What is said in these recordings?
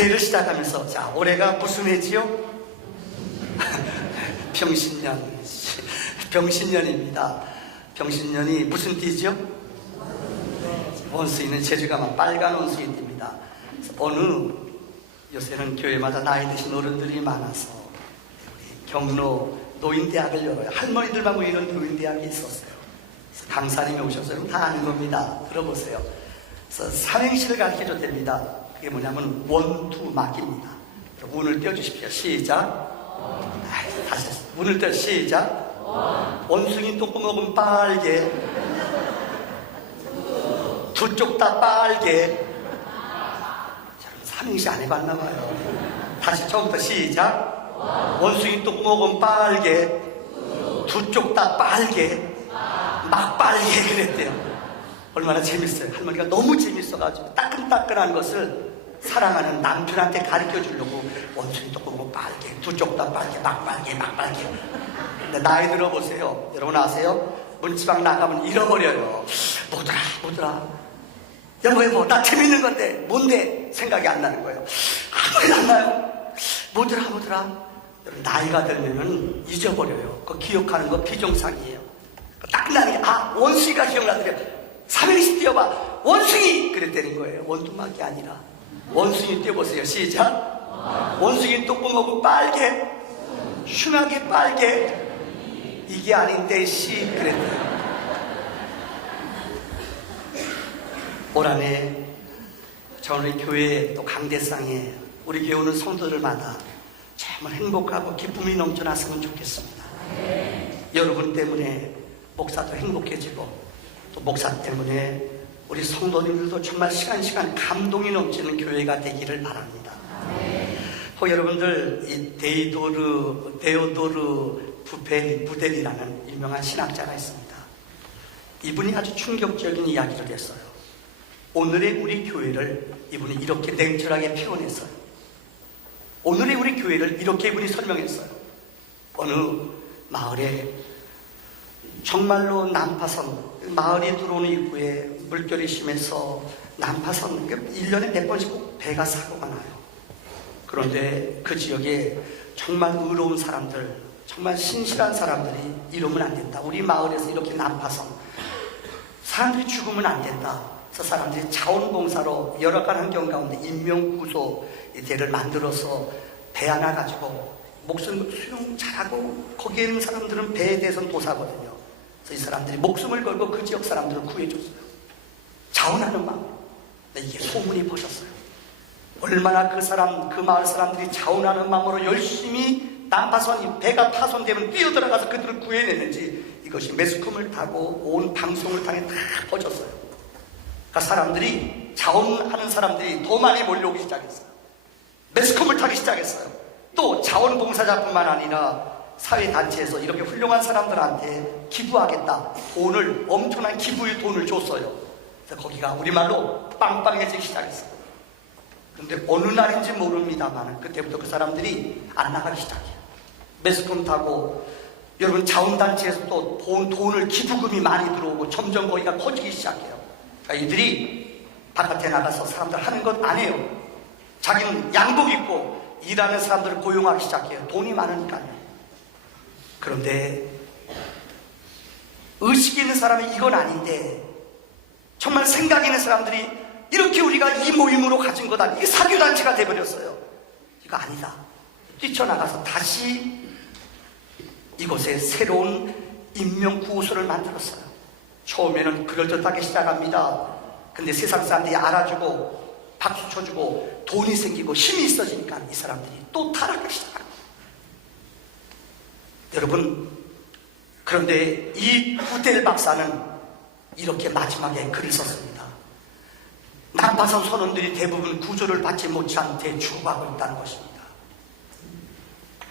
새해를 시작하면서, 자, 올해가 무슨 해지요? 병신년. 병신년입니다. 병신년이 무슨 띠죠? 원수이는 제주가만 빨간 원수이 띠입니다. 어느 요새는 교회마다 나이 드신 어른들이 많아서 우리 경로 노인대학을 열어요. 할머니들만 모이는 노인대학이 있었어요. 그래서 강사님이 오셔서 여러분 다 아는 겁니다. 들어보세요. 그래서 삼행시를 가르쳐 줬답니다. 그게 뭐냐면 원투막입니다. 문을 떼어주십시오. 시작. 다시 문을 떼어 시작. 원숭이 똥구멍은 빨개, 두 쪽 다 빨개. 삼행시 안 해봤나 봐요. 다시 처음부터 시작. 원숭이 똥구멍은 빨개, 두 쪽 다 빨개, 막 빨개 그랬대요. 얼마나 재밌어요. 할머니가 너무 재밌어가지고 따끈따끈한 것을 사랑하는 남편한테 가르쳐 주려고 원숭이 똥구멍은 빨개, 두 쪽 다 빨개, 막 빨개, 막 빨개. 근데 나이 들어보세요. 여러분 아세요? 문지방 나가면 잃어버려요. 뭐더라? 여보, 나 재밌는 건데 뭔데? 생각이 안 나는 거예요. 아무리 안 나요. 뭐더라? 여러분 나이가 들면은 잊어버려요. 그 기억하는 거 비정상이에요. 딱 나는 게 원숭이가 기억나더래요. 삼행시 띄워봐. 원숭이! 그랬다는 거예요. 원두막이 아니라 원숭이 띄워보세요. 시작. 원숭이 똥구멍은 빨개, 흉하게 빨개. 이게 아닌데 그랬대요. 올 한해 저는 우리 교회 또 강대상에 우리 교회 오는 성도들마다 정말 행복하고 기쁨이 넘쳐났으면 좋겠습니다. 여러분 때문에 목사도 행복해지고 또 목사 때문에 우리 성도님들도 정말 시간 감동이 넘치는 교회가 되기를 바랍니다. 여러분들 이 데오도르 부델이라는 유명한 신학자가 있습니다. 이분이 아주 충격적인 이야기를 했어요. 오늘의 우리 교회를 이분이 이렇게 냉철하게 표현했어요. 오늘의 우리 교회를 이렇게 이분이 설명했어요. 어느 마을에 정말로 난파선, 마을이 들어오는 입구에 물결이 심해서 난파선, 1년에 몇 번씩 꼭 배가 사고가 나요. 그런데 그 지역에 정말 의로운 사람들, 정말 신실한 사람들이 이러면 안 된다. 우리 마을에서 이렇게 난파선, 사람들이 죽으면 안 된다. 그래서 사람들이 자원봉사로 열악한 환경 가운데 인명구조 대를 만들어서 배 하나 가지고 목숨 수용 잘하고 거기에 있는 사람들은 배에 대해서는 도사거든요. 그래서 이 사람들이 목숨을 걸고 그 지역 사람들을 구해줬어요. 자원하는 마음. 근데 이게 소문이 퍼졌어요. 얼마나 그 마을 사람들이 자원하는 마음으로 열심히 난파선이 배가 파손되면 뛰어들어가서 그들을 구해내는지 이것이 매스컴을 타고 온 방송을 통해 다 퍼졌어요. 그러니까 사람들이 자원하는 사람들이 더 많이 몰려오기 시작했어요. 매스컴을 타기 시작했어요. 또 자원봉사자뿐만 아니라 사회단체에서 이렇게 훌륭한 사람들한테 기부하겠다. 엄청난 기부의 돈을 줬어요. 그래서 거기가 우리말로 빵빵해지기 시작했어요. 근데 어느 날인지 모릅니다만 그때부터 그 사람들이 안 나가기 시작해요. 매스컴 타고 여러분 자원단체에서 또 돈을 기부금이 많이 들어오고 점점 거기가 커지기 시작해요. 그러니까 이들이 바깥에 나가서 사람들 하는 것 안 해요. 자기는 양복 입고 일하는 사람들을 고용하기 시작해요. 돈이 많으니까요. 그런데 의식이 있는 사람이 이건 아닌데 정말 생각 있는 사람들이 이렇게 우리가 이 모임으로 가진 거다. 이게 사교단체가 돼버렸어요. 이거 아니다. 뛰쳐나가서 다시 이곳에 새로운 인명구호소를 만들었어요. 처음에는 그럴듯하게 시작합니다. 근데 세상 사람들이 알아주고 박수 쳐주고 돈이 생기고 힘이 있어지니까 이 사람들이 또 타락하기 시작합니다. 여러분, 그런데 이 부델 박사는 이렇게 마지막에 글을 썼습니다. 난파선 선원들이 대부분 구조를 받지 못한 채 죽어가고 있다는 것입니다.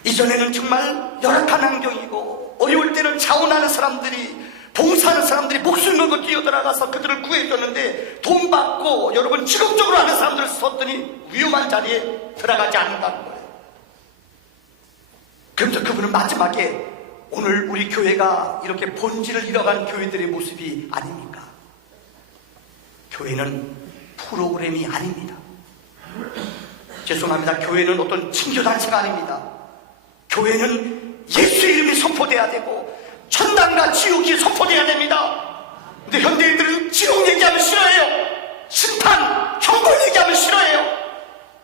이전에는 정말 열악한 환경이고 어려울 때는 자원하는 사람들이, 봉사하는 사람들이 목숨 걸고 뛰어들어가서 그들을 구해줬는데 돈 받고 여러분 직업적으로 하는 사람들을 썼더니 위험한 자리에 들어가지 않는다는 거예요. 그러면서 그분은 마지막에 오늘 우리 교회가 이렇게 본질을 잃어간 교회들의 모습이 아닙니까? 교회는 프로그램이 아닙니다. 죄송합니다. 교회는 어떤 친교단체가 아닙니다. 교회는 예수의 이름이 선포돼야 되고 천당과 지옥이 선포돼야 됩니다. 근데 현대인들은 지옥 얘기하면 싫어해요. 심판, 형벌 얘기하면 싫어해요.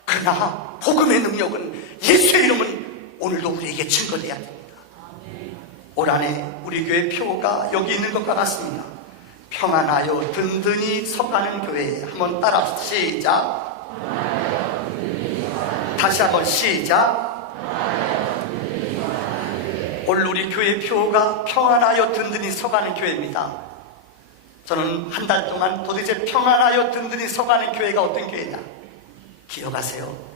그러나 복음의 능력은, 예수의 이름은 오늘도 우리에게 증거돼야 됩니다. 올 한해 우리 교회 표가 여기 있는 것과 같습니다. 평안하여 든든히 서가는 교회. 한번 따라 시작. 다시 한번 시작. 오늘 우리 교회 표가 평안하여 든든히 서가는 교회입니다. 저는 한 달 동안 도대체 평안하여 든든히 서가는 교회가 어떤 교회냐 기억하세요.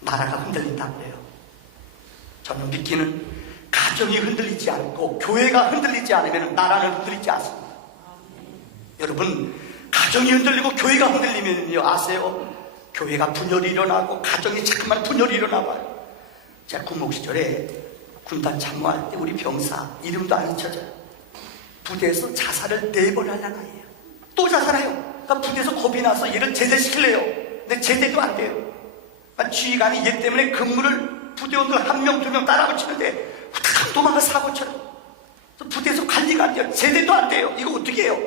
나라가 흔들린다고 해요. 저는 믿기는 가정이 흔들리지 않고 교회가 흔들리지 않으면 나라는 흔들리지 않습니다. 여러분, 가정이 흔들리고 교회가 흔들리면요, 아세요? 교회가 분열이 일어나고 가정이 자꾸만 분열이 일어나봐요. 제가 군목 시절에 군단 참모할 때 우리 병사 이름도 안 잊혀져요. 부대에서 자살을 4번 하려는 아이예요. 또 자살해요. 그러니까 부대에서 겁이 나서 얘를 제대시키래요. 근데 제대도 안 돼요. 그러니까 지휘관이 얘 때문에 근무를 부대원들 1명, 2명 따라붙이는데 후딱 도망가 사고 쳐요. 부대에서 관리가 안 돼요. 제대도 안 돼요. 이거 어떻게 해요?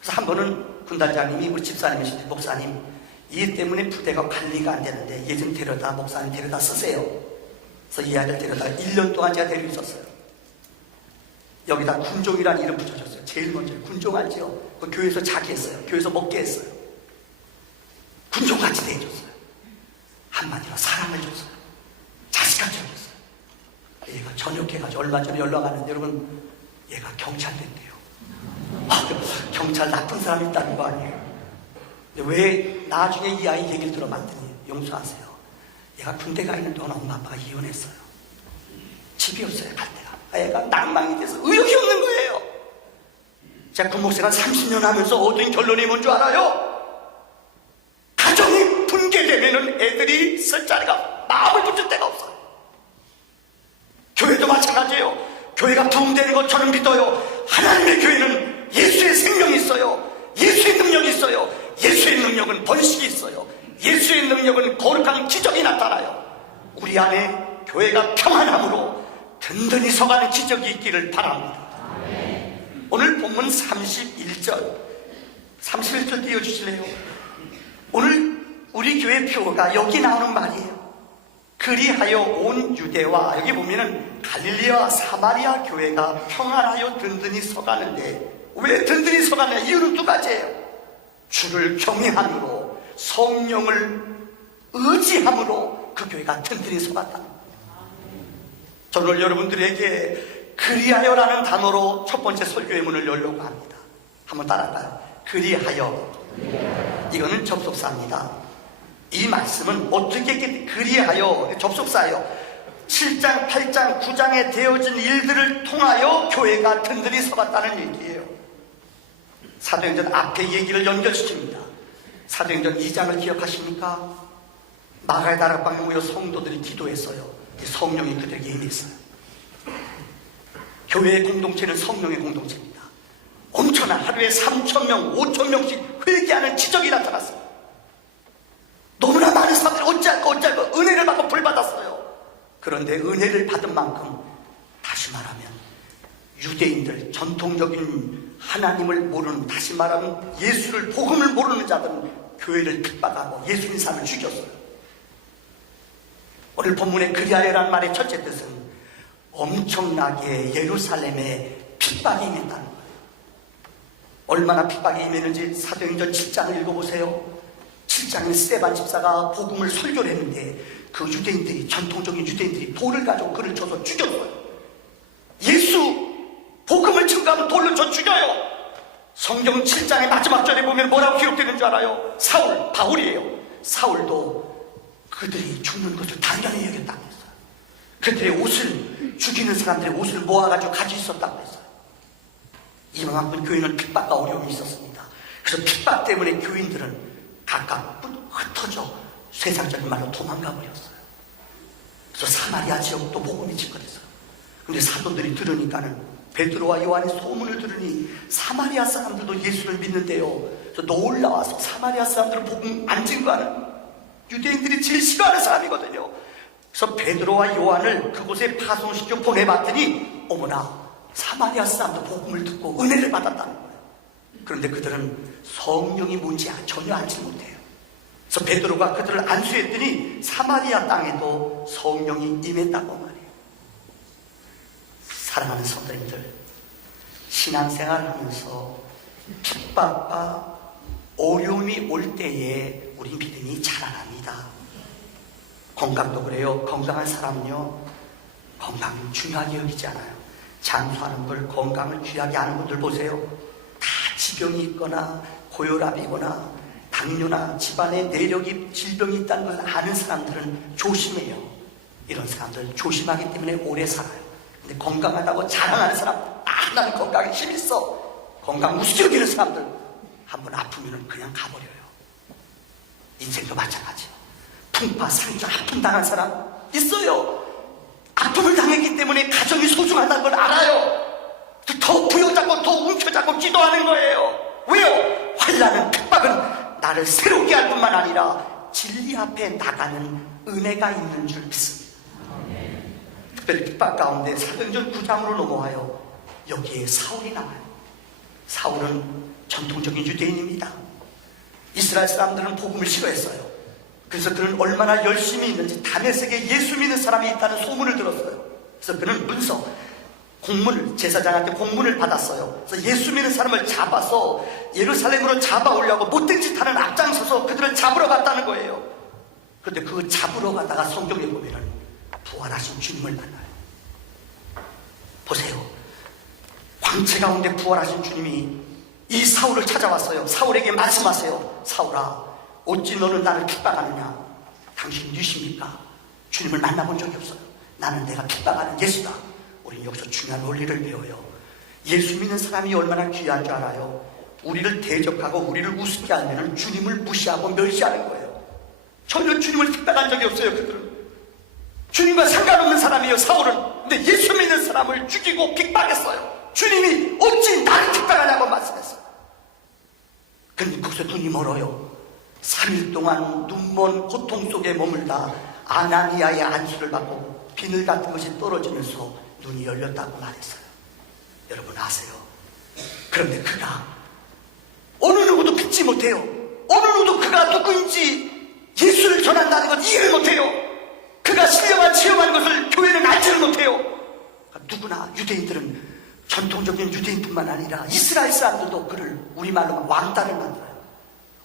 그래서 한 번은 군단장님이 우리 집사님이신데, 목사님, 이 때문에 부대가 관리가 안 되는데 얘 좀 데려다, 목사님 데려다 쓰세요. 그래서 이 아이를 데려다 1년 동안 제가 데리고 있었어요. 여기다 군종이라는 이름 붙여줬어요. 제일 먼저 군종 알죠? 그 교회에서 자기 했어요. 교회에서 먹게 했어요. 군종같이 대해줬어요. 한마디로 사랑을 줬어요. 자식같이 여겼어요. 얘가 전역해가지고 얼마 전에 연락 왔는데, 여러분, 얘가 경찰 됐대요. 경찰 나쁜 사람이 있다는 거 아니에요? 근데 왜 나중에 이 아이 얘기를 들어봤더니, 용서하세요, 얘가 군대 가 있는 동안 엄마 아빠가 이혼했어요. 집이 없어요, 갈 데가. 애가 낭망이 돼서 의욕이 없는 거예요. 제가 군목생활 30년 하면서 얻은 결론이 뭔 줄 알아요? 가정이 붕괴되면은 애들이 쓸 자리가, 마음을 붙일 데가 없어요. 교회도 마찬가지예요. 교회가 부흥되는 것처럼 믿어요. 하나님의 교회는 예수의 생명이 있어요. 예수의 능력이 있어요. 예수의 능력은 번식이 있어요. 예수의 능력은 거룩한 기적이 나타나요. 우리 안에 교회가 평안함으로 든든히 서가는 기적이 있기를 바랍니다. 오늘 본문 31절 띄워주실래요? 오늘 우리 교회 표가 여기 나오는 말이에요. 그리하여 온 유대와, 여기 보면은 갈릴리와 사마리아 교회가 평안하여 든든히 서가는데, 왜 든든히 서가냐? 이유는 2가지예요. 주를 경외함으로, 성령을 의지함으로 그 교회가 든든히 서갔다는 거예요. 저는 오늘 여러분들에게 그리하여라는 단어로 첫 번째 설교의 문을 열려고 합니다. 한번 따라할까요? 그리하여. 이거는 접속사입니다. 이 말씀은 어떻게 그리하여, 접속사예요. 7장, 8장, 9장에 되어진 일들을 통하여 교회가 든든히 서갔다는 얘기예요. 사도행전 앞에 얘기를 연결시킵니다. 사도행전 2장을 기억하십니까? 마가의 다락방에 모여 성도들이 기도했어요. 성령이 그들에게 임했어요. 교회의 공동체는 성령의 공동체입니다. 엄청난, 하루에 3,000명, 5,000명씩 회개하는 기적이 나타났어요. 너무나 많은 사람들이 어찌할까 은혜를 받고 불받았어요. 그런데 은혜를 받은 만큼, 다시 말하면 유대인들, 전통적인 하나님을 모르는, 다시 말하면 예수를, 복음을 모르는 자들은 교회를 핍박하고 예수님 삶을 죽였어요. 오늘 본문의 그리하여라는 말의 첫째 뜻은 엄청나게 예루살렘에 핍박이 임했다는 거예요. 얼마나 핍박이 임했는지 사도행전 7장을 읽어보세요. 7장에 스데반 집사가 복음을 설교를 했는데, 그 유대인들이, 전통적인 유대인들이 돌을 가지고 그를 쳐서 죽였어요. 예수 복음을 증거하면 돌로 쳐 죽여요. 성경 7장의 마지막 절에 보면 뭐라고 기록되는 줄 알아요? 사울, 바울이에요. 사울도 그들이 죽는 것을 당연히 여겼다고 했어요. 그들의 옷을, 죽이는 사람들의 옷을 모아가지고 가지고 있었다고 했어요. 이만큼 교회는 핍박과 어려움이 있었습니다. 그래서 핍박 때문에 교인들은 각각 흩어져 세상적인 말로 도망가 버렸어요. 그래서 사마리아 지역도 복음이 집거됐어요. 근데 사도들이 들으니까는, 베드로와 요한의 소문을 들으니 사마리아 사람들도 예수를 믿는데요. 그래서 놀라와서 사마리아 사람들은 복음 안 증거하는, 유대인들이 제일 싫어하는 사람이거든요. 그래서 베드로와 요한을 그곳에 파송시켜 보내봤더니 어머나 사마리아 사람도 복음을 듣고 은혜를 받았다는 거예요. 그런데 그들은 성령이 뭔지 전혀 알지 못해요. 그래서 베드로가 그들을 안수했더니 사마리아 땅에도 성령이 임했다고 말해요. 사랑하는 성도님들, 신앙생활하면서 핍박과 어려움이 올 때에 우리 믿음이 자라납니다. 건강도 그래요. 건강한 사람은요, 건강 중요하게 여기지 않아요. 장수하는 분, 건강을 귀하게 하는 분들 보세요. 다 지병이 있거나 고혈압이거나 당뇨나 집안에 내력이 질병이 있다는 것을 아는 사람들은 조심해요. 이런 사람들 조심하기 때문에 오래 살아요. 근데 건강하다고 자랑하는 사람, 나는 건강에 힘 있어, 건강 무시 여기는 사람들 한번 아프면 그냥 가버려요. 인생도 마찬가지예요. 풍파, 상처, 아픔 당한 사람 있어요. 아픔을 당했기 때문에 가정이 소중하다는 걸 알아요. 더 부여잡고 더 움켜잡고 기도하는 거예요. 왜요? 환난은, 핍박은 나를 새롭게 할 뿐만 아니라 진리 앞에 나가는 은혜가 있는 줄 믿습니다. 특별히 핍박 가운데 사도행전 9장으로 넘어와요. 여기에 사울이 나와요. 사울은 전통적인 유대인입니다. 이스라엘 사람들은 복음을 싫어했어요. 그래서 그는 얼마나 열심히 있는지 다메섹에 예수 믿는 사람이 있다는 소문을 들었어요. 그래서 그는 문서, 공문을, 제사장한테 공문을 받았어요. 그래서 예수 믿는 사람을 잡아서 예루살렘으로 잡아오려고 못된 짓 하는 앞장서서 그들을 잡으러 갔다는 거예요. 그런데 그 잡으러 가다가 성경에 보면은 부활하신 주님을 만나요. 보세요. 광채 가운데 부활하신 주님이 이 사울을 찾아왔어요. 사울에게 말씀하세요. 사울아, 어찌 너는 나를 핍박하느냐? 당신 누십니까? 주님을 만나본 적이 없어요. 나는 내가 핍박하는 예수다. 우리는 여기서 중요한 원리를 배워요. 예수 믿는 사람이 얼마나 귀한 줄 알아요? 우리를 대적하고 우리를 우습게 하면 주님을 무시하고 멸시하는 거예요. 전혀 주님을 핍박한 적이 없어요. 그들은 주님과 상관없는 사람이에요. 사울은. 근데 예수 믿는 사람을 죽이고 핍박했어요. 주님이 어찌 나를 핍박하냐고 말씀했어요. 그런데 거기서 눈이 멀어요. 3일 동안 눈먼 고통 속에 머물다 아나니아의 안수를 받고 비늘 같은 것이 떨어지면서 눈이 열렸다고 말했어요. 여러분 아세요? 그런데 그가 어느 누구도 믿지 못해요. 어느 누구도 그가 누구인지 예수를 전한다는 것 이해를 못해요. 그가 신령한 체험하는 것을 교회는 알지를 못해요. 누구나 유대인들은 전통적인 유대인뿐만 아니라 이스라엘 사람들도 그를 우리말로 왕따를 만들어요.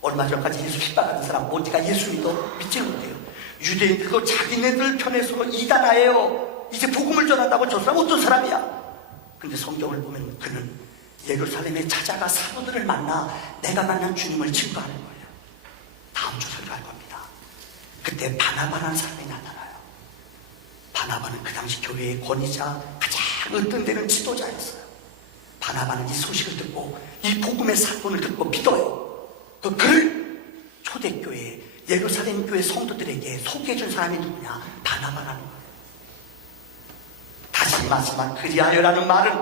얼마 전까지 예수 핍박하는 사람 어디가 예수 믿지 못해요. 유대인들도 자기네들 편에서 이단하예요. 이제 복음을 전한다고 저 사람 어떤 사람이야? 근데 성경을 보면 그는 예루살렘에 찾아가 사도들을 만나 내가 만난 주님을 증거하는 거예요. 다음 주 설교할 겁니다. 그때 바나바라는 사람이 나타나요. 바나바는 그 당시 교회의 권위자, 가장 은둔되는 지도자였어요. 바나바는 이 소식을 듣고 이 복음의 사건을 듣고 믿어요. 그를 초대교회, 예루살렘 교회 성도들에게 소개해준 사람이 누구냐? 바나바라는 거예요. 다시 말씀한 그리하여라는 말은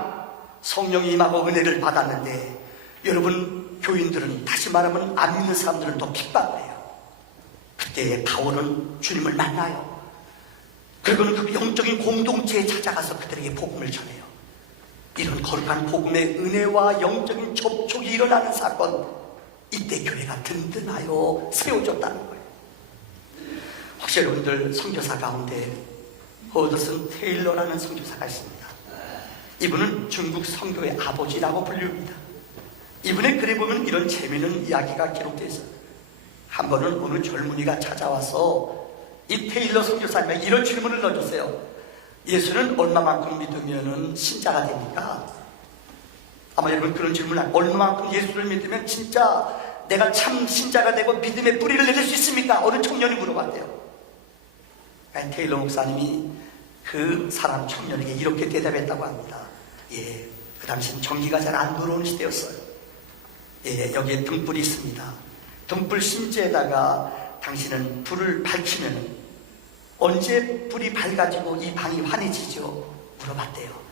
성령이 임하고 은혜를 받았는데, 여러분 교인들은 다시 말하면 안 믿는 사람들은 더 핍박을 해요. 그때 바울은 주님을 만나요. 그리고는 그 영적인 공동체에 찾아가서 그들에게 복음을 전해요. 이런 거룩한 복음의 은혜와 영적인 접촉이 일어나는 사건, 이때 교회가 든든하여 세워졌다는 거예요. 혹시 여러분들 선교사 가운데 허더슨 테일러라는 선교사가 있습니다. 이분은 중국 선교의 아버지라고 불립니다. 이분의 글에 보면 이런 재미있는 이야기가 기록되어 있어요. 한 번은 어느 젊은이가 찾아와서 이 테일러 선교사님에게 이런 질문을 넣어줬어요. 예수는 얼마만큼 믿으면 신자가 됩니까? 아마 여러분 그런 질문을 얼마만큼 예수를 믿으면 진짜 내가 참 신자가 되고 믿음의 뿌리를 내릴 수 있습니까? 어느 청년이 물어봤대요. 테일러 목사님이 그 사람 청년에게 이렇게 대답했다고 합니다. 예, 그 당시는 전기가 잘 안 들어오는 시대였어요. 예, 여기에 등불이 있습니다. 등불 심지에다가 당신은 불을 밝히면 언제 불이 밝아지고 이 방이 환해지죠? 물어봤대요.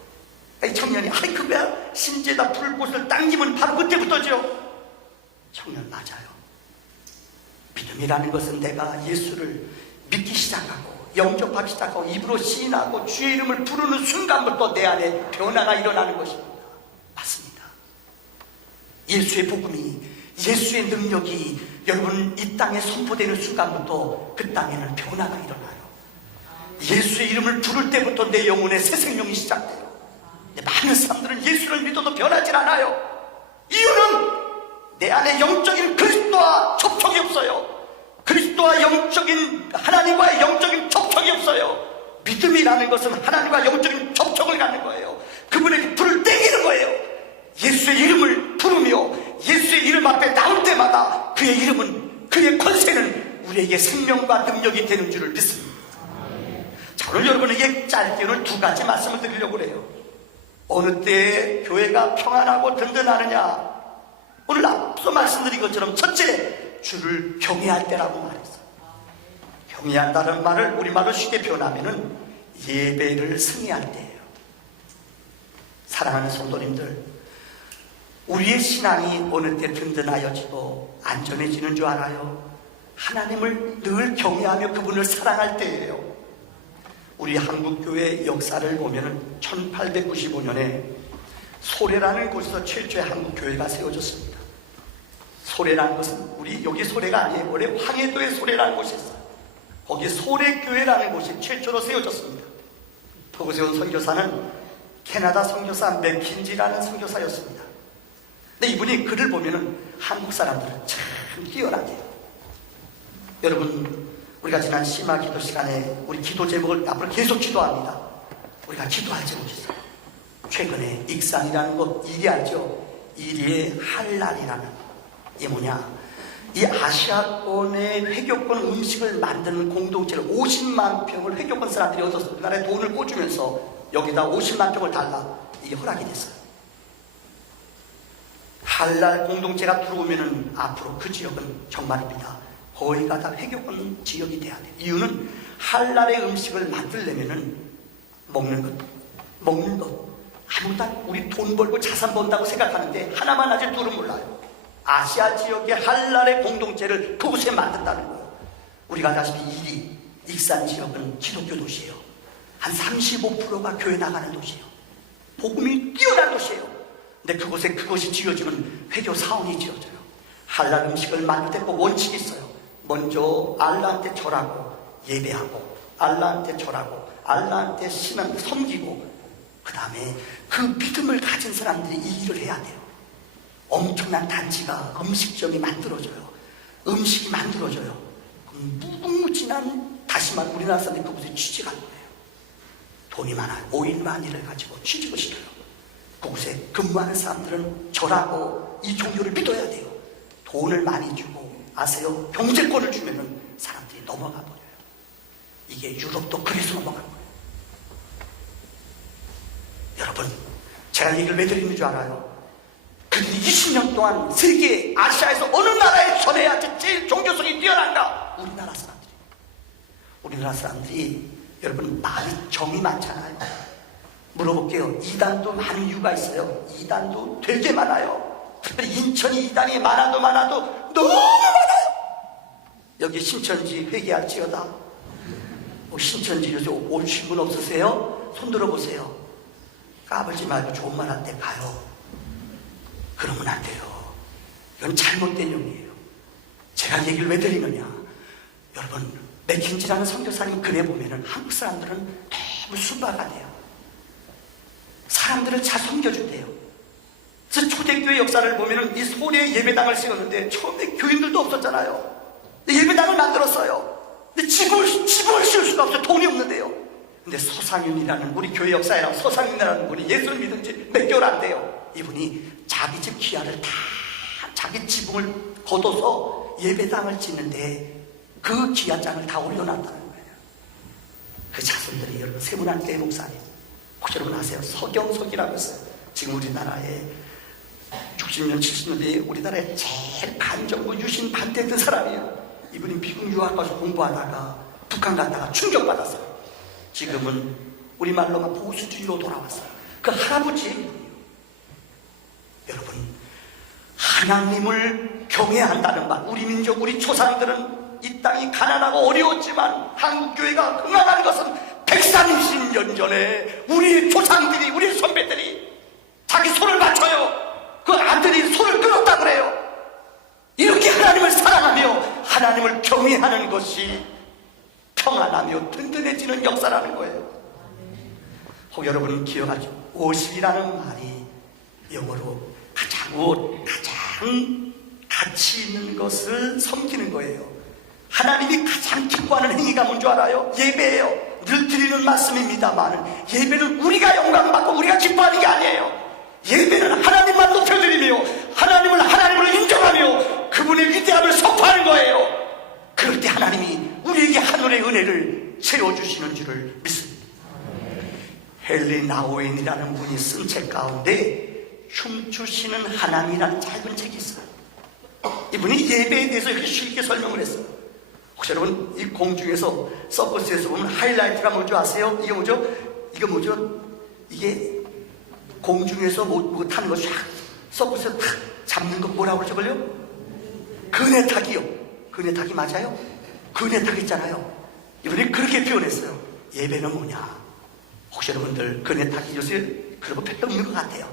이 청년이 아이 그거야? 심지에다 불꽃을 당기면 바로 그때부터죠. 청년 맞아요. 믿음이라는 것은 내가 예수를 믿기 시작하고 영접하기 시작하고 입으로 시인하고 주의 이름을 부르는 순간부터 내 안에 변화가 일어나는 것입니다. 맞습니다. 예수의 복음이, 예수의 능력이 여러분 이 땅에 선포되는 순간부터 그 땅에는 변화가 일어나요. 예수의 이름을 부를 때부터 내 영혼에 새 생명이 시작돼요. 근데 많은 사람들은 예수를 믿어도 변하질 않아요. 이유는 내 안에 영적인 그리스도와 접촉이 없어요. 그리스도와 영적인 하나님과의 영적인 접촉이 없어요. 믿음이라는 것은 하나님과 영적인 접촉을 갖는 거예요. 그분에게 불을 떼기는 거예요. 예수의 이름을 부르며 예수의 이름 앞에 나올 때마다 그의 이름은, 그의 권세는 우리에게 생명과 능력이 되는 줄을 믿습니다. 자, 오늘 여러분에게 짧게 오늘 두 가지 말씀을 드리려고 해요. 어느 때에 교회가 평안하고 든든하느냐? 오늘 앞서 말씀드린 것처럼 첫째, 주를 경외할 때라고 말했어요. 경외한다는 말을 우리말로 쉽게 표현하면은 예배를 승리할 때예요. 사랑하는 성도님들, 우리의 신앙이 어느 때 든든하여지고 안전해지는 줄 알아요? 하나님을 늘 경외하며 그분을 사랑할 때예요. 우리 한국교회 역사를 보면은 1895년에 소래라는 곳에서 최초의 한국교회가 세워졌습니다. 소래라는 것은 우리 여기 소래가 아니에요. 원래 황해도에 소래라는 곳이 있어요. 거기 소래교회라는 곳이 최초로 세워졌습니다. 그곳에 온 선교사는 캐나다 선교사 맥킨지라는 선교사였습니다. 근데 이분이 글을 보면은 한국 사람들은 참 뛰어나대요. 여러분, 우리가 지난 심화 기도 시간에 우리 기도 제목을 앞으로 계속 기도합니다. 우리가 기도할 제목이 있어요. 최근에 익산이라는 곳, 이리 알죠? 이리의 한랄이라는, 이게 뭐냐? 이 아시아권의 회교권 음식을 만드는 공동체를 50만 평을 회교권 사람들이 얻어서 우리나라에 돈을 꽂으면서 여기다 50만 평을 달라, 이게 허락이 됐어요. 한랄 공동체가 들어오면은 앞으로 그 지역은 정말입니다, 거의가 다 회교권 지역이 돼야 돼요. 이유는 한랄의 음식을 만들려면은 먹는 것 아무도 우리 돈 벌고 자산 번다고 생각하는데 하나만 아직 둘은 몰라요. 아시아 지역의 한랄의 공동체를 그곳에 만든다는 거예요. 우리가 아다시피 이리, 익산 지역은 기독교 도시예요. 한 35%가 교회 나가는 도시예요. 복음이 뛰어난 도시예요. 근데 그곳에 그것이 지어지면 회교 사원이 지어져요. 한랄 음식을 만들 때 꼭 원칙이 있어요. 먼저 알라한테 절하고 예배하고, 알라한테 절하고, 알라한테 신앙 섬기고, 그 다음에 그 믿음을 가진 사람들이 이 일을 해야 돼요. 엄청난 단지가, 음식점이 만들어져요. 음식이 만들어져요. 무궁무진한 다시마 우리나라 사람들이 그곳에 취직하는 거예요. 돈이 많아요. 오일만이를 가지고 취직을 시켜요. 그곳에 근무하는 사람들은 절하고 이 종교를 믿어야 돼요. 돈을 많이 주고, 아세요? 경제권을 주면은 사람들이 넘어가 버려요. 이게 유럽도 그래서 넘어간 거예요. 여러분, 제가 얘기를 왜 드리는 줄 알아요? 그들이 20년 동안 세계 아시아에서 어느 나라에 전해야지 제일 종교성이 뛰어난가? 우리나라 사람들이. 우리나라 사람들이, 여러분, 말이 정이 많잖아요. 물어볼게요. 이단도 많은 이유가 있어요. 이단도 되게 많아요. 특별히 인천이 이단이 많아도 너무 많아요. 여기 신천지 회개할지어다. 신천지 요즘 오신 분 없으세요? 손 들어보세요. 까불지 말고 좋은 말 할 때 가요. 그러면 안 돼요. 이건 잘못된 용이에요. 제가 얘기를 왜 드리느냐? 여러분, 맥킨지라는 선교사님 글에 보면은 한국 사람들은 너무 순박하대요. 사람들을 잘 섬겨준대요. 그래서 초대교회 역사를 보면은 이 소래 예배당을 세웠는데 처음에 교인들도 없었잖아요. 예배당을 만들었어요. 근데 집을 씌울 수가 없어요. 돈이 없는데요. 근데 서상윤이라는, 우리 교회 역사에 나온 서상윤이라는 분이 예수를 믿은 지 몇 개월 안 돼요. 이분이 자기 집 기아를 다, 자기 지붕을 걷어서 예배당을 짓는데 그 기아장을 다 올려놨다는 거예요. 그 자손들이 여러분 세문안교회 목사님, 혹시 여러분 아세요? 서경석이라고 했어요. 지금 우리나라에 60년, 70년대에 우리나라에 제일 반정부 유신 반대했던 사람이에요. 이분이 미국 유학 가서 공부하다가 북한 갔다가 충격받았어요. 지금은 우리말로만 보수주의로 돌아왔어요. 그 할아버지의 이름이에요. 여러분, 하나님을 경외한다는 말. 우리 민족, 우리 조상들은 이 땅이 가난하고 어려웠지만 한국교회가 흥하는 것은 130년 전에 우리 조상들이, 우리 선배들이 자기 손을 맞춰요. 그 아들이 손을 끊었다 그래요. 이렇게 하나님을 사랑하며 하나님을 경외하는 것이 평안하며 든든해지는 역사라는 거예요. 혹 여러분 기억하죠? 옷이라는 말이 영어로 가장 가치 있는 것을 섬기는 거예요. 하나님이 가장 기뻐하는 행위가 뭔 줄 알아요? 예배예요. 늘 드리는 말씀입니다만 예배는 우리가 영광받고 우리가 기뻐하는 게 아니에요. 예배는 하나님만 높여드리며 하나님을 인정하며 그분의 위대함을 선포하는 거예요. 그럴 때 하나님이 우리에게 하늘의 은혜를 채워주시는 줄을 믿습니다. 헨리 나우엔이라는 분이 쓴 책 가운데 춤추시는 하나님이라는 짧은 책이 있어요. 이분이 예배에 대해서 이렇게 쉽게 설명을 했어요. 혹시 여러분 이 공중에서 서커스에서 보면 하이라이트가 뭔지 아세요? 이게 뭐죠? 이게 공중에서 뭐 타는 거 쫙 서커스에서 탁 잡는 거 뭐라고 그러죠? 걸요? 그네타기요. 그네타기 맞아요? 그네타기 있잖아요. 이분이 그렇게 표현했어요. 예배는 뭐냐? 혹시 여러분들 그네타기 요새 그런 거 몇 번 있는 것 같아요.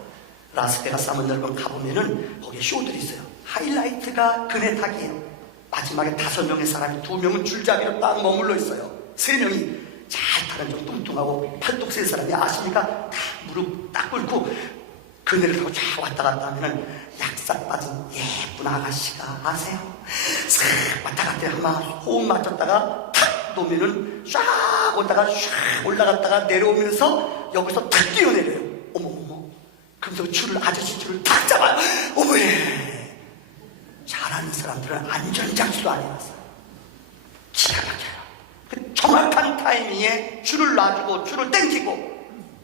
라스베가스 한번 여러분 가보면은 거기에 쇼들이 있어요. 하이라이트가 그네타기예요. 마지막에 5명의 사람이 2명은 줄잡이로 딱 머물러 있어요. 3명이 잘 타는 좀 뚱뚱하고 팔뚝 센 사람이 아십니까? 딱 무릎 딱 꿇고 그네를 타고 쫙 왔다 갔다 하면은 약삭 빠진 예쁜 아가씨가 아세요? 싹 왔다 갔다 한번 호흡 맞췄다가 탁 놓으면은 쫙 오다가 쫙 올라갔다가 내려오면서 여기서 탁 뛰어내려요. 어머머머. 그러면서 아저씨 줄을 탁 잡아요. 어머예. 잘하는 사람들은 안전장치도 안 해놨어요. 기가 막혀요. 그 정확한 타이밍에 줄을 놔주고 줄을 땡기고.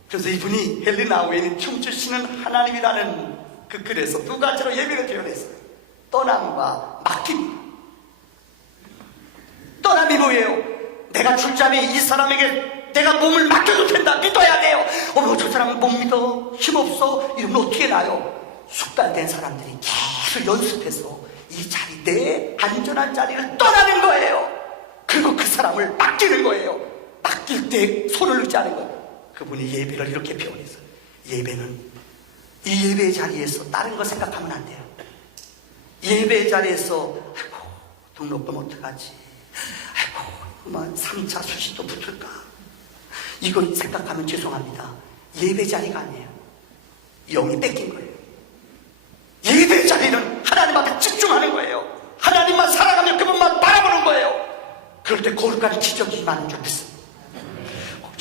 그래서 이분이 헨리 나우엔이 춤추시는 하나님이라는 그 글에서 2가지로 예배를 표현했어요. 떠남과 맡김. 떠남이 뭐예요? 내가 줄잡이 이 사람에게 내가 몸을 맡겨도 된다. 믿어야 돼요. 어머 저 사람은 못 믿어. 힘없어. 이러면 어떻게 나요? 숙달된 사람들이 계속 연습해서 이 자리, 내 안전한 자리를 떠나는 거예요. 그리고 그 사람을 맡기는 거예요. 맡길 때 손을 놓지 않은 거예요. 그분이 예배를 이렇게 표현했어요. 예배는 이 예배의 자리에서 다른 거 생각하면 안 돼요. 예배의 자리에서 아이고 등록금 어떡하지? 아이고 그만 3차 수시도 붙을까? 이거 생각하면 죄송합니다. 예배 자리가 아니에요. 영이 뺏긴 거예요. 예배 자리는 하나님 앞에 집중하는 거예요. 하나님만 사랑하며 그분만 바라보는 거예요. 그럴 때 거룩한 기적이 많은 줄 믿습니다.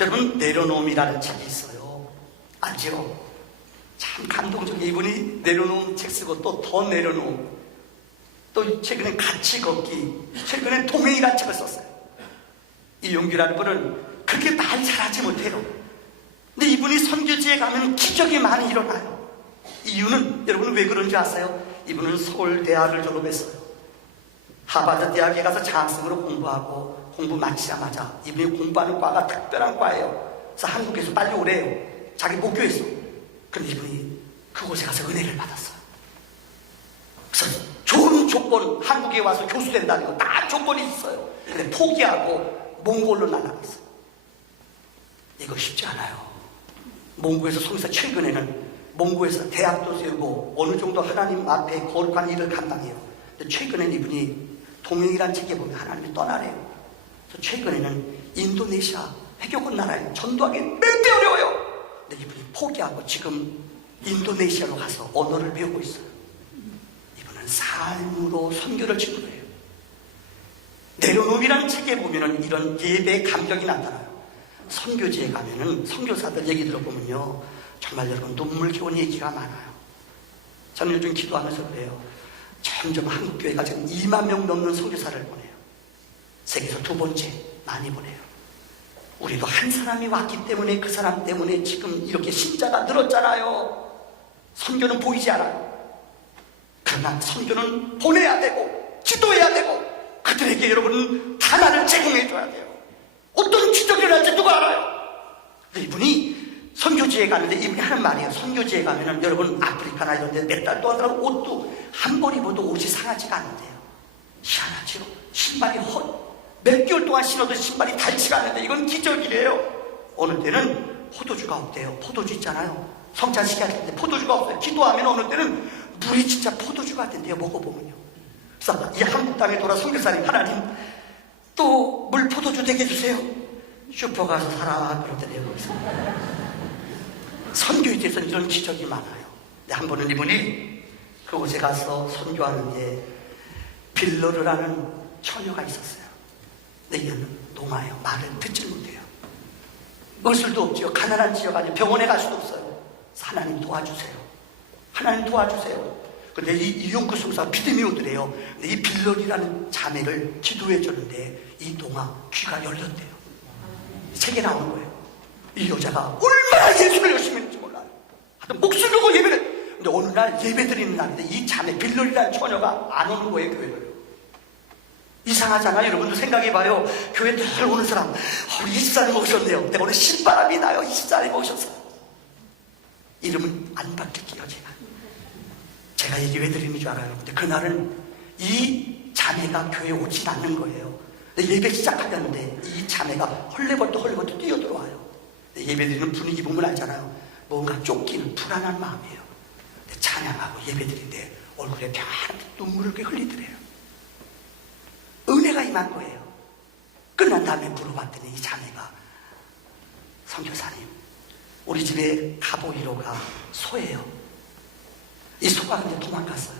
여러분 내려놓음이라는 책이 있어요. 알죠? 참 감동적이에요. 이분이 내려놓은 책 쓰고 또 더 내려놓음, 또 최근에 같이 걷기, 최근에 동행이라는 책을 썼어요. 이용규라는 분은 그렇게 말 잘하지 못해요. 근데 이분이 선교지에 가면 기적이 많이 일어나요. 이유는 여러분 왜 그런지 아세요? 이분은 서울대학을 졸업했어요. 하버드 대학에 가서 장학생으로 공부하고 공부 마치자마자 이분이 공부하는 과가 특별한 과예요. 그래서 한국에서 빨리 오래요. 자기 목교에서. 그런데 이분이 그곳에 가서 은혜를 받았어요. 그래서 좋은 조건, 한국에 와서 교수 된다는 거 다 조건이 있어요. 근데 포기하고 몽골로 날아갔어요. 이거 쉽지 않아요. 몽고에서 성사 최근에는 몽고에서 대학도 세우고 어느 정도 하나님 앞에 거룩한 일을 감당해요. 근데 최근에는 이분이 동행이라는 책에 보면 하나님이 떠나래요. 그래서 최근에는 인도네시아 회교권 나라에 전도하기 몇 배 어려워요. 근데 이분이 포기하고 지금 인도네시아로 가서 언어를 배우고 있어요. 이분은 삶으로 선교를 지는 거예요. 내려놓음이라는 책에 보면은 이런 예배의 감격이 나타나요. 선교지에 가면은 선교사들 얘기 들어보면요, 정말 여러분 눈물겨운 얘기가 많아요. 저는 요즘 기도하면서 그래요. 점점 한국교회가 지금 2만 명 넘는 선교사를 보내요. 세계에서 2번째 많이 보내요. 우리도 한 사람이 왔기 때문에 그 사람 때문에 지금 이렇게 신자가 늘었잖아요. 선교는 보이지 않아요. 그러나 선교는 보내야 되고 기도해야 되고 그들에게 여러분 하나를 제공해 줘야 돼요. 어떤 기적이 일어날지 누가 알아요? 이분이 선교지에 선교지에 가는데 이분이 하는 말이에요. 선교지에 가면은 여러분 아프리카나 이런 데 몇 달 동안 옷도 한 벌 입어도 옷이 상하지가 않는데요. 희한하죠. 신발이 몇 개월 동안 신어도 신발이 닳지가 않는데 이건 기적이래요. 어느 때는 포도주가 없대요. 포도주 있잖아요. 성찬식이 할 때 포도주가 없어요. 기도하면 어느 때는 물이 진짜 포도주 같은데요. 먹어보면요. 그래서 이 한국 땅에 돌아 선교사님, 하나님 또 물 포도주 되게 해주세요. 슈퍼 가서 사라 그러더래요. 그래서 선교지에서는 이런 기적이 많아요. 근데 한 번은 이분이 그곳에 가서 선교하는데 빌러르라는 처녀가 있었어요. 근데 얘는 농아예요. 말을 듣질 못해요. 의술도 없죠. 가난한 지역 아니에요. 병원에 갈 수도 없어요. 하나님 도와주세요. 하나님 도와주세요. 근데 이 이용구 성사가 믿음이 오더래요. 근데 이 빌런이라는 자매를 기도해 줬는데 이 동화 귀가 열렸대요. 책에 나오는 거예요. 이 여자가 얼마나 예수를 열심히 했는지 몰라요. 하여튼 목숨 걸고 예배를. 근데 어느 날 예배 드리는 날인데 이 자매 빌런이라는 처녀가 안 오는 거예요. 교회를. 이상하잖아요. 여러분도 생각해봐요. 교회 늘 오는 사람, 우리 24님 오셨네요. 근데 오늘 신바람이 나요. 24님 오셨어요. 이름은 안 바뀔게요. 제가 얘기 왜 드리는 줄 알아요. 근데 그날은 이 자매가 교회에 오진 않는 거예요. 근데 예배 시작하려는데 이 자매가 헐레벌떡 뛰어들어와요. 예배 드리는 분위기 보면 알잖아요. 뭔가 쫓기는 불안한 마음이에요. 근데 찬양하고 예배 드리는데 얼굴에 평안한 눈물을 흘리더래요. 은혜가 임한 거예요. 끝난 다음에 물어봤더니 이 자매가, 선교사님, 우리 집에 가보 1호가 소예요. 이 소가 근데 도망갔어요.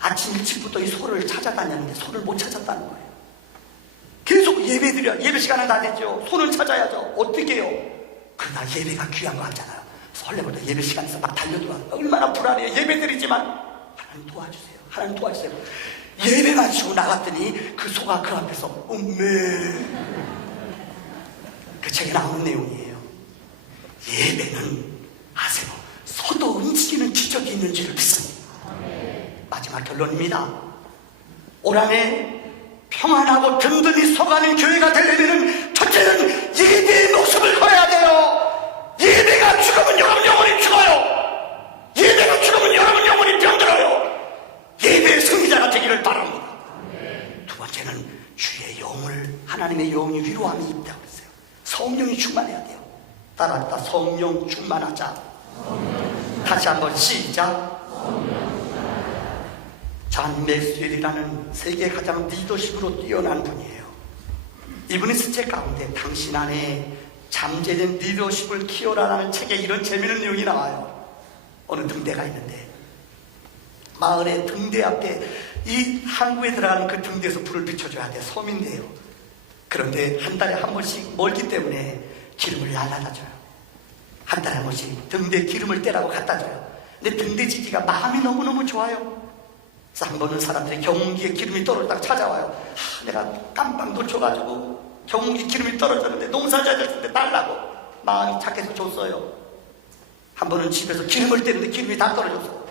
아침 일찍부터 이 소를 찾아다녔는데 소를 못 찾았다는 거예요. 계속 예배 시간은 다 됐죠. 소는 찾아야죠. 어떻게 해요? 그러나 예배가 귀한 거 알잖아요. 설레보다 예배 시간에서 막 달려들어와요. 얼마나 불안해요. 예배 드리지만 하나님 도와주세요. 하나님 도와주세요. 예배 마치고 나갔더니 그 소가 그 앞에서 그 책에 나오는 내용이에요. 예배는 아세요, 소도 움직이는 기적이 있는 줄을 믿습니다. 마지막 결론입니다. 올 한해 평안하고 든든히 서가는 교회가 되려면 첫째는 예배의 목숨을 걸어야 돼요. 예배가 죽으면 여러분 영혼이 죽어요. 예배가 죽으면 여러분 영혼이 병들어요. 예배의 승리자가 되기를 바랍니다. 두 번째는 주의 영을, 하나님의 영이 위로함이 있다고 그랬어요. 성령이 충만해야 돼요. 따라합니다. 성령 충만하자. 다시 한번 시작. 존 맥스웰이라는 세계 가장 리더십으로 뛰어난 분이에요. 이분의 스책 가운데 당신 안에 잠재된 리더십을 키워라라는 책에 이런 재미있는 내용이 나와요. 어느 등대가 있는데 마을의 등대 앞에, 이 항구에 들어가는 그 등대에서 불을 비춰줘야 돼. 섬인데요. 그런데 한 달에 한 번씩 멀기 때문에 기름을 날라다 줘요. 한 달에 한 번씩 등대 기름을 떼라고 갖다 줘요. 근데 등대 지기가 마음이 너무너무 좋아요. 그래서 한 번은 사람들이 경운기에 기름이 떨어졌다고 찾아와요. 내가 깜빡 놓쳐가지고 경운기 기름이 떨어졌는데 농사져야 될 텐데 달라고 마음이 착해서 줬어요. 한 번은 집에서 기름을 떼는데 기름이 다 떨어졌어요.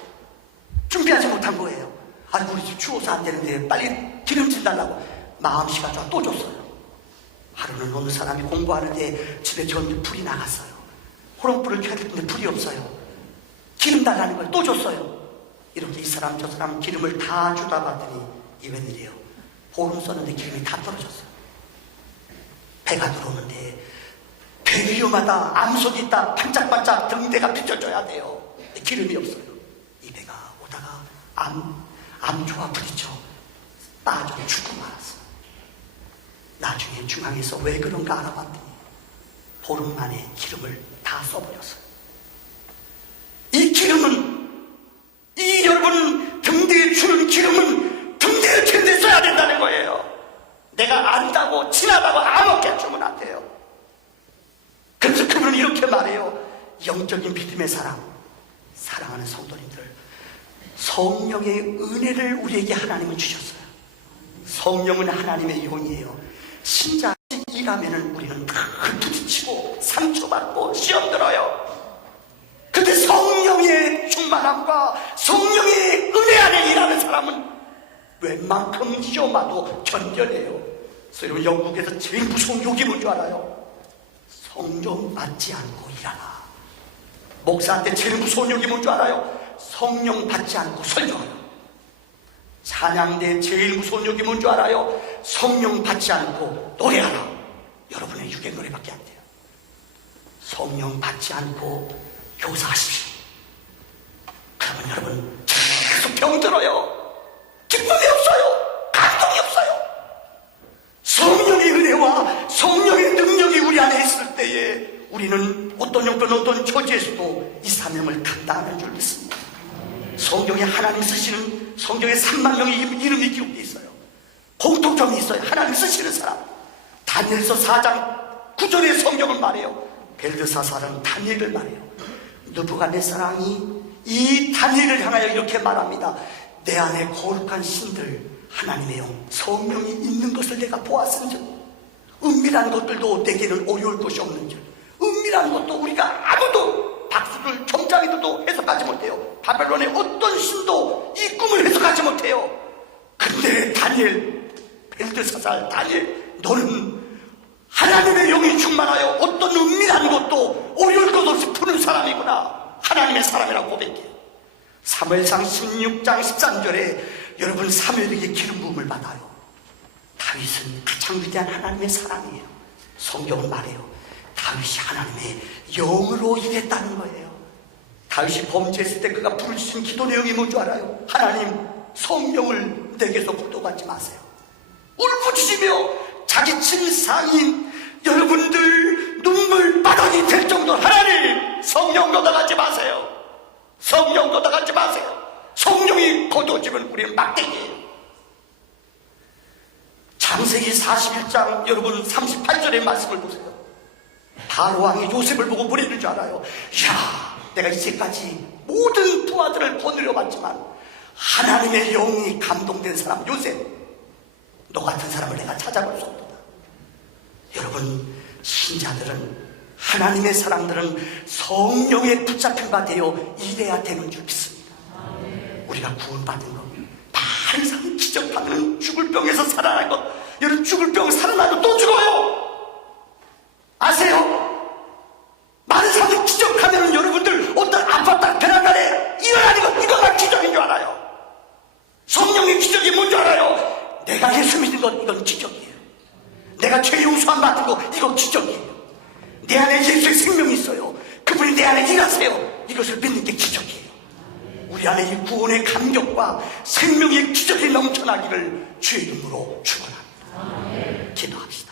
준비하지 못한 거예요. 아니 우리 집 추워서 안 되는데 빨리 기름진 달라고 마음씨가 좋아 또 줬어요. 하루는 어느 사람이 공부하는데 집에 전기 불이 나갔어요. 호롱불을 켜야 되는데 불이 없어요. 기름 달라는 걸 또 줬어요. 이렇게 이 사람 저 사람 기름을 다 주다 봤더니 이 웬일이에요. 보름 썼는데 기름이 다 떨어졌어요. 배가 들어오는데 배 위험하다, 암석이 있다, 반짝반짝 등대가 비춰줘야 돼요. 기름이 없어요. 이 배가 오다가 암초와 부딪혀 빠져 죽고 말았어요. 나중에 중앙에서 왜 그런가 알아봤더니 보름 만에 기름을 다 써버렸어요. 이 기름은, 이 여러분 등대에 주는 기름은 등대에 제대로 써야 된다는 거예요. 내가 안다고 친하다고 아무렇게 주면 안 돼요. 그래서 그분은 이렇게 말해요. 영적인 믿음의 사랑, 사랑하는 성도님들, 성령의 은혜를 우리에게 하나님은 주셨어요. 성령은 하나님의 영이에요. 신자이라면 우리는 다 부딪히고 상처받고 시험 들어요. 근데 성령의 충만함과 성령의 은혜 안에 일하는 사람은 웬만큼 시험와도 견뎌내요. 그래서 여러분 영국에서 제일 무서운 욕이 뭔 줄 알아요? 성령 받지 않고 일하라. 목사한테 제일 무서운 욕이 뭔 줄 알아요? 성령 받지 않고 설교하라. 찬양대 제일 무서운 욕이 뭔 줄 알아요? 성령 받지 않고 노래하라. 여러분의 유괴 노래밖에 안 돼요. 성령 받지 않고 교사하십시오. 그러면 여러분 계속 병들어요. 기쁨이 없어요. 감동이 없어요. 성령의 은혜와 성령의 능력이 우리 안에 있을 때에 우리는 어떤 형편 어떤 처지에서도 이 사명을 감당하는 줄 믿습니다. 성경에 하나님 쓰시는 성경에 3만 명의 이름이 기록되어 있어요. 공통점이 있어요. 하나님 쓰시는 사람. 다니엘서 4장 9절의 성경을 말해요. 벨드사살은 다니엘을 말해요. 느부갓네살이 이 다니엘을 향하여 이렇게 말합니다. 내 안에 거룩한 신들 하나님의 영 성령이 있는 것을 내가 보았은즉 은밀한 것들도 내게는 어려울 것이 없는즉 은밀한 것도 우리가 아무도 박수들 점장이들도 해석하지 못해요. 바벨론의 어떤 신도 이 꿈을 해석하지 못해요. 근데 다니엘, 벨드사살 다니엘, 너는 하나님의 영이 충만하여 어떤 은밀한 것도 어려울 것 없이 푸는 사람이구나. 하나님의 사람이라고 고백해요. 사무엘상 16장 13절에 여러분 사무엘에게 기름 부음을 받아요. 다윗은 가장 위대한 하나님의 사람이에요. 성경은 말해요. 다윗이 하나님의 영으로 일했다는 거예요. 다윗이 범죄했을 때 그가 부르신 기도 내용이 뭔 줄 알아요? 하나님 성령을 내게서 거둬가지 마세요. 울부짖으며 자기 침상인 여러분들 눈물 바닥이 될 정도로 하나님 성령 거둬가지 마세요. 성령 거둬가지 마세요. 성령이 거둬지면 우리는 막대기예요. 창세기 41장 여러분 38절의 말씀을 보세요. 바로 왕이 요셉을 보고 뭐라는 줄 알아요? 야, 내가 이제까지 모든 부하들을 거느려 봤지만 하나님의 영이 감동된 사람 요셉, 너 같은 사람을 내가 찾아볼 수 없다. 여러분 신자들은 하나님의 사람들은 성령에 붙잡힌 바 되어 일해야 되는 줄 믿습니다. 우리가 구원받은 것 많은 기적하면 죽을 병에서 살아난 것 여러분 죽을 병 살아나도 또 죽어요. 아세요? 많은 사람들이 기적하면 여러분들 어떤 아팠다 베란다에 일어나는 것 이거가 기적인 줄 알아요. 성령의 기적이 뭔 줄 알아요? 내가 예수 믿는 것 이건 기적이에요. 내가 죄 용서함 받은 거 이거 기적이에요. 내 안에 예수의 생명이 있어요. 그분이 내 안에 일하세요. 이것을 믿는 게 기적이에요. 우리 안에 이 구원의 감격과 생명의 기적이 넘쳐나기를 주의 이름으로 축원합니다. 기도합시다.